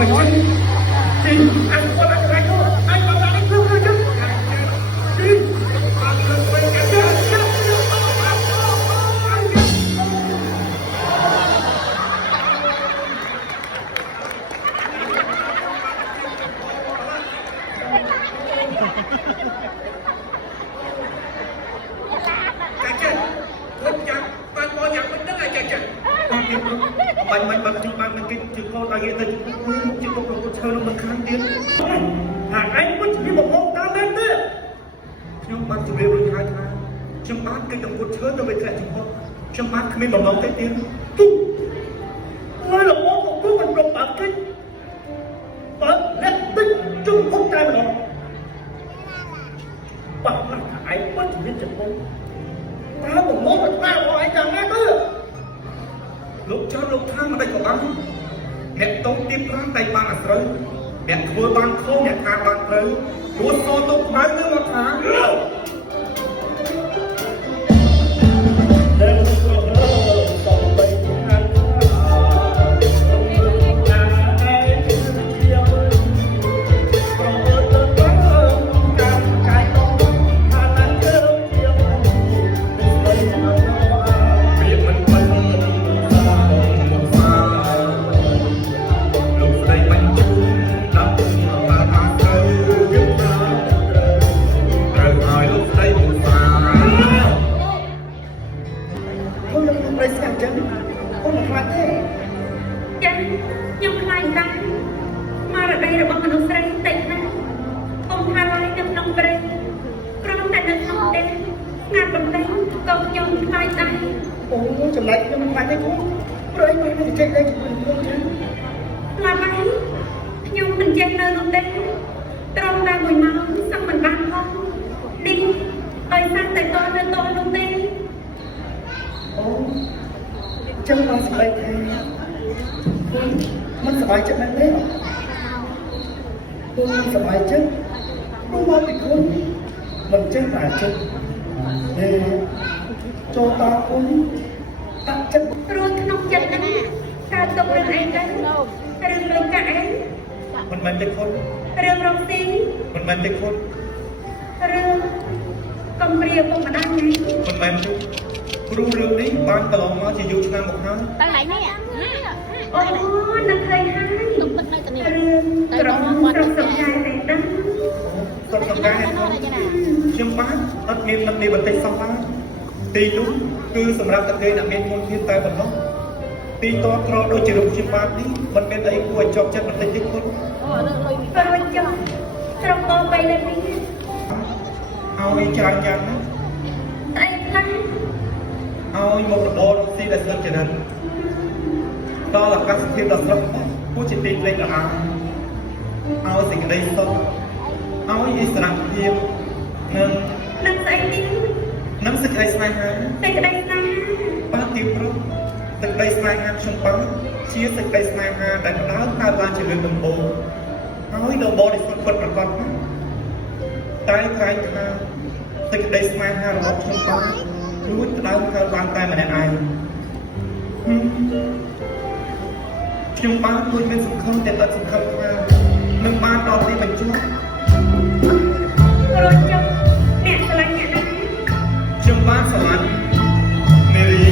Mình chụp bạn mình chụp con tay tới chụp con chơi nó mình kháng tiếng anh vẫn chỉ một món cá lên đấy nhưng bạn chụp đều được hai tháng trong bát cái đồng con chơi tôi về lại chụp con trong bát không biết bằng cái tiếng ơi là món của tôi mình đọc bạn cái bạn lẽ tích chung không tay mà đó bạn là anh vẫn chỉ biết chụp con ta một món là ta của anh chẳng nghe cơ lúc cho lúc thang mà đây có ăn nè tông tiếp răng tay bàn sấy nè vừa bàn khô nè thang bàn sấy tua so tông máy nữa mà thangចំណែកខ្ញុំខ្លាចទេគ្រូព្រោះអីមិនចេះលេងជាមួយខ្ញុំចឹងឡាម៉ៃខ្ញុំមិនចេះនៅនោះទេត្រង់តែមួយម៉ោងសឹងមិនបានផងនេះឲ្យសាក់តែតនៅតនោះទេអូចឹងបានស្បែកទេមិនសប្បាយចិត្តមែនទេព្រោះមិនសប្បាយចិត្តព្រោះមកពីគុណមិនចេះតែចិត្តទេចូលតគុណតាក់ចិត្តរួចក្នុងចិត្តហ្នឹងកើតទុករឿងអីទៅរឿងលុយកាក់អីមិនមែនទេគុណរឿងរកស៊ីមិនមែនទេគុណរឿងកំព្រាពុកម្ដាយហ្នឹងមិនមែនទេគ្រូរឿងនេះបានកន្លងមកជាយូរឆ្នាំមកហើយតែឡៃនេះអូនឹងឃើញហើយទុកទឹកនៅទៅនេះរឿងក្រុមស្រុកសុខចាយទេដឹងស្រុកសុខចាយខ្ញុំបានអត់មានលំនេះបន្តិចសោះបានទីនោះគឺសម្រាប់តែគេអ្នកមានមុនទៀតតែប៉ុណ្ណោះទីតក្រដូចជារូបជាបាតនេះមិនមានអីគួរឲ្យជាប់ចិត្តបន្តិចទេគុណអូលើលុយក៏រួចចុះស្រុកបបីលេនេះឲ្យច្រើនយ៉ាងណាអីខ្លះឲ្យមករបរស៊ីដែលស្លឹកចរិតដល់អាកាសធាតុដល់ស្រុកគួរជាទីលេខល្អឲ្យសេចក្តីសុខឲ្យអិសរភាពនិងស្អីទៀតនឹងសេចក្តីស្នេហាសេចក្តីស្នេហាបាទទីព្រោះសេចក្តីស្នេហាខ្ញុំបានជាសេចក្តីស្នេហាដែលផ្ដើមកើតឡើងជាលើកដំបូងហើយដល់បរិសុទ្ធពិតប្រាកដតែក្រែងថាសេចក្តីស្នេហារបស់ខ្ញុំបានរួចផ្ដើមកើតឡើងតែម្នាក់ឯងខ្ញុំបានគួរមានសង្ឃឹមតែអត់សង្ឃឹមថានឹងបានដល់ទីបញ្ចប់រួចចុះអ្នកឆ្លាញ់អ្នកណាខ្ញុំបានស្រឡាញ់នារី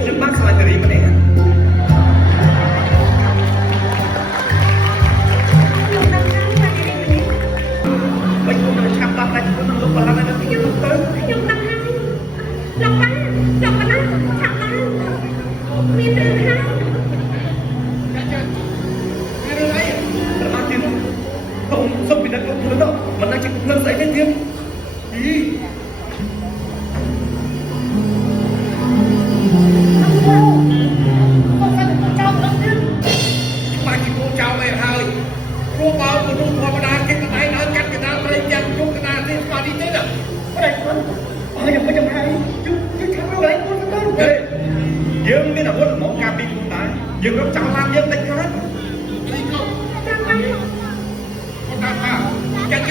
ខ្ញុំបានស្រឡាញ់នារីម្នាក់ខ្ញុំដឹងថានារីម្នាក់មិនគួរនឹងឆាប់ដល់តែខ្ញុំនឹងលុបបលាក់នៅខ្ញុំទៅខ្ញុំដឹងថាលោកបានលោកបានឆាប់ដល់មានរឿងហើយសុំពីដឹកលោកខ្លួនទៅមិនដឹងជាភ្លើងស្អីទេទៀតអីបាច់គូចៅឯហើយព្រោះបើមនុស្សធម្មតាគេក្តៅដល់កាត់កណ្ដាលព្រៃយ៉ាងជុំកណ្ដាលនេះស្គាល់នេះទេណាប្រែខ្លួនអើយមិនចំហើយជុំខាងនោះឯងខ្លួនទៅយើងមានអាវុធមកការពីខ្លួនដែរយើងរកចៅឡានយើងតិចខាត់នេះកូនចាំបានតាមមកចាក់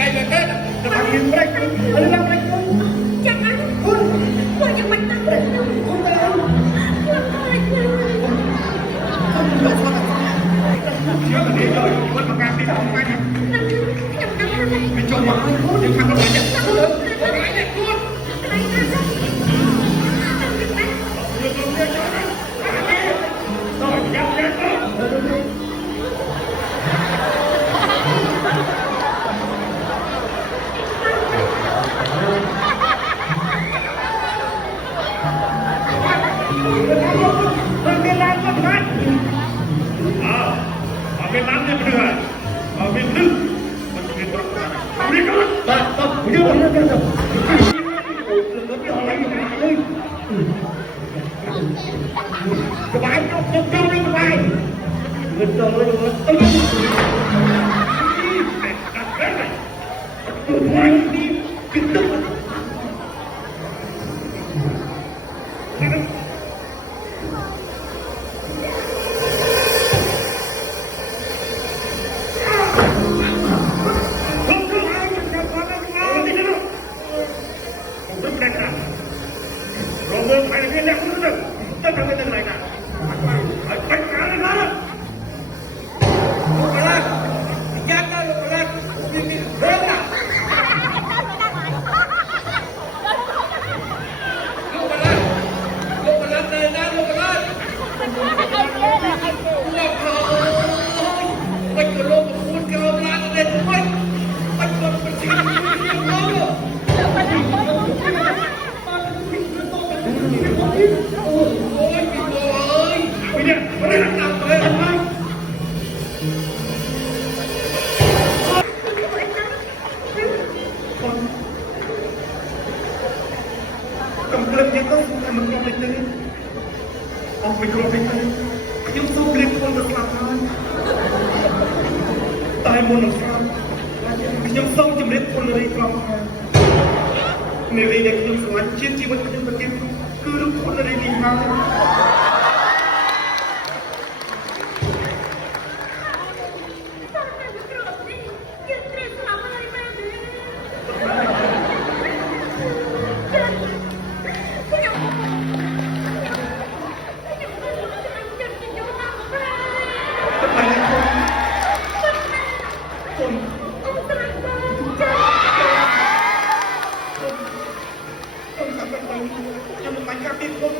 យាយទៅទេទៅបានមានប្រេចអឺឡើងប្រេចចាំបានគុណពួកយើងមិនតាមប្រេចគុណទៅឡើងអើយ สบายจบไม่สบายเงินจองเลยนี่กินตึ้งเราเมืองไทยเนี่ยนะคุณจะทำกันยังไงนะไปการเลยนะลูกอะไรยักษ์นะลูกอะไรมีเรื่องอะลูกอะไรเลยนะลูกอะไรลูกเขาไปกระโดดพูดกระโดดลาเด็ดไปกดประชิดเขาโอ้ยพี่บอยพี่เนี่ยไม่ได้หนักเลยทำไมกำลังยังต้องทำมันยังไม่ตื่นออกไปกรอบไปตื่นยังสู้เรียกคนมาสลับกันตายมนต์ครับยังต้องจำเรียกคนเลยกรอบในเรื่องยังสวรรค์ชีวิตยังเป็นยังคือทุกคนอะไรดีมากยังมันกับที่คน